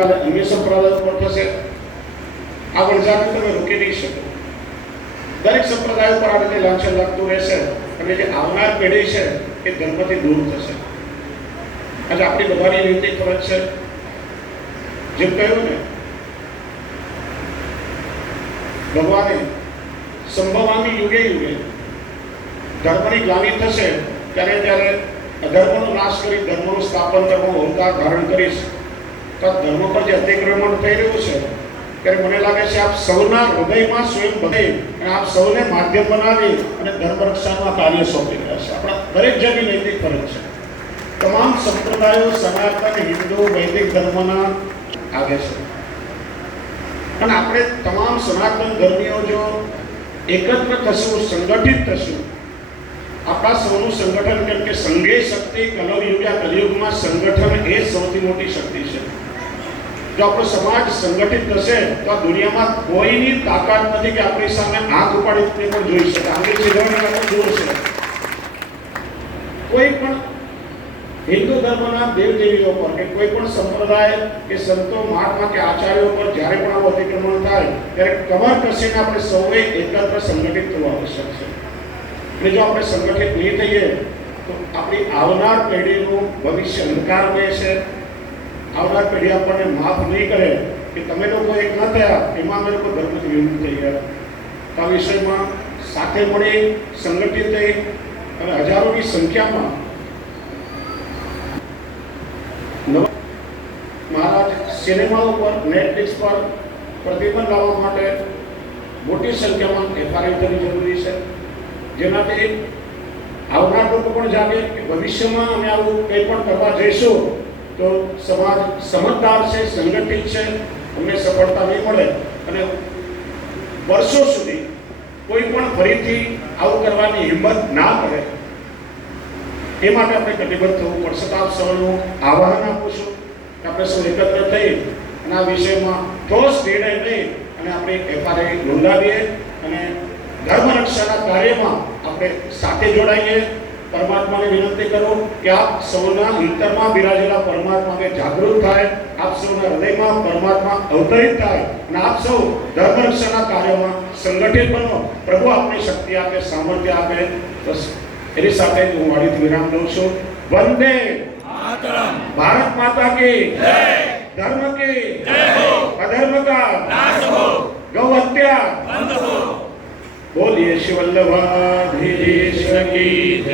આવતીકાલે અન્ય સંપ્રદાયો પર થશે. આ વણઝારને તમે રોકી નહીં શકો. દરેક સંપ્રદાય પર આ રીતે લાંછન લાગતું રહેશે અને જે આવનાર પેઢી છે એ ધર્મથી દૂર થશે. આજે આપણી બધાની નૈતિક ફરજ છે, જેમ કહ્યું ને, ભગવાને સંભવામી યુગે યુગે ધર્મની ગ્લાનિ થશે ત્યારે ત્યારે અધર્મનો નાશ કરી ધર્મનું સ્થાપન કરવાનો અવતાર ધારણ કરીશ. તો ધર્મ પર જે અતિક્રમણ થઈ રહ્યું છે ત્યારે મને લાગે છે આપ સૌના હૃદયમાં સ્વયં બધે અને આપ સૌને માધ્યમ બનાવી અને ધર્મ રક્ષાનું કાર્ય સોંપી રહ્યા છે. આપણા દરેક જણની નૈતિક ફરજ છે. તમામ સંપ્રદાયો સનાતન હિન્દુ વૈદિક ધર્મના આગે છે અને આપણે તમામ સનાતન ધર્મીઓ જો એકત્ર થશું, સંગઠિત થશું, આપણા સૌનું સંગઠન, કેમ કે સંઘે શક્તિ, કલયુગમાં સંગઠન એ સૌથી મોટી શક્તિ છે. જો આપણો સમાજ સંગઠિત થશે તો આ દુનિયામાં કોઈની તાકાત નથી કે આપણી સામે આંખ ઉપાડીને પણ જોઈ શકે. આંગળી ચીરવાની જોર છે. કોઈ પણ હિન્દુ ધર્મના દેવદેવીઓ પર કે કોઈ પણ સંપ્રદાય કે સંતો, મહાત્મા કે આચાર્યો પર જ્યારે પણ આવું અતિક્રમણ થાય ત્યારે કમર કસીને આપણે સૌએ એકત્ર સંગઠિત થવું આવશ્યક છે. અને જો આપણે સંગઠિત નહીં થઈએ તો આપણી આવનાર પેઢીનું ભવિષ્ય અંધકારમય છે. આવનાર પેઢી આપણને માફ નહીં કરે કે તમે લોકો એક ન થયા, એમાં અમે લોકો ધર્મથી વિરુદ્ધ થઈ ગયા. તો આ વિષયમાં સાથે મળી સંગઠિત થઈ અને હજારોની સંખ્યામાં મહારાજ સિનેમાઓ પર, નેટફ્લિક્સ પર પ્રતિબંધ લાવવા માટે મોટી સંખ્યામાં એફઆરઆઈ કરવી જરૂરી છે, જેનાથી આવનાર લોકો પણ જાગે કે ભવિષ્યમાં અમે આવું કંઈ પણ કરવા જઈશું તો સમાજ સમજદાર છે, સંગઠિત છે, અમને સફળતા નહીં મળે અને વર્ષો સુધી કોઈ પણ ફરીથી આવું કરવાની હિંમત ના કરે. એ માટે આપણે કટિબદ્ધ થવું પડશે. તો આપ સૌનું આહ્વાન આપું છું કે આપણે સૌ એકત્ર થઈ અને આ વિષયમાં ઠોસ નિર્ણય લઈ અને આપણે એફઆરઆઈ નોંધાવીએ અને ધર્મ રક્ષાના કાર્યમાં આપણે સાથે જોડાઈએ. પરમાત્માને વિનંતી કરું કે આપ સૌના અંતરમાં બિરાજેલા પરમાત્માને જાગૃત થાય, આપ સૌના હૃદયમાં પરમાત્મા અવતરિત થાય અને આપ સૌ ધર્મ રક્ષાના કાર્યમાં સંગઠિત બનો. પ્રભુ આપને શક્તિ આપે, સામર્થ્ય આપે. બસ એની સાથે હું વાણીથી વિરામ દઉં છું. વંદે માતરમ. ભારત માતા કી જય. ધર્મ કી જય હો. અધર્મ કા નાશ હો. ગૌ હત્યા બંધ હો. બોલીએ શ્રી વલ્લભાધીશ્વર કી.